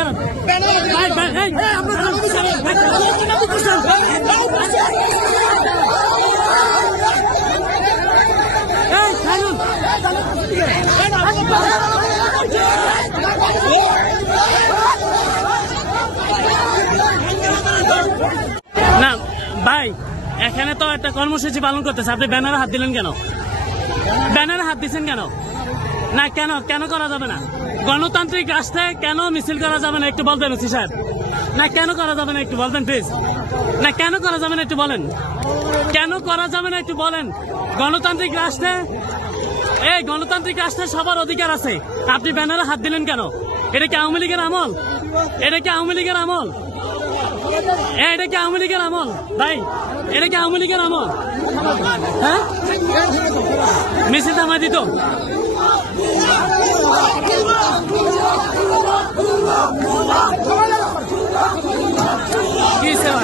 দাঁড়ান না ভাই, এখানে তো একটা কর্মসূচি পালন করতেছে, আপনি ব্যানারে হাত দিলেন কেন? ব্যানারে হাত দিচ্ছেন কেন? না কেন কেন করা যাবে না? গণতান্ত্রিক রাষ্ট্রে কেন মিছিল করা যাবে না একটু বলবেন ওসি সাহেব? না কেন করা যাবে না একটু বলবেন প্লিজ? না কেন করা যাবে না একটু বলেন? কেন করা যাবে না একটু বলেন? গণতান্ত্রিক রাষ্ট্রে সবার অধিকার আছে, আপনি ব্যানারে হাত দিলেন কেন? এটা কি আওয়ামী লীগের আমল? এটা কি আওয়ামী লীগের আমল? এটা কি আওয়ামী লীগের আমল ভাই? এটা কি আওয়ামী লীগের আমল? হ্যাঁ, মিছিল থামাই দিত। কি সেবা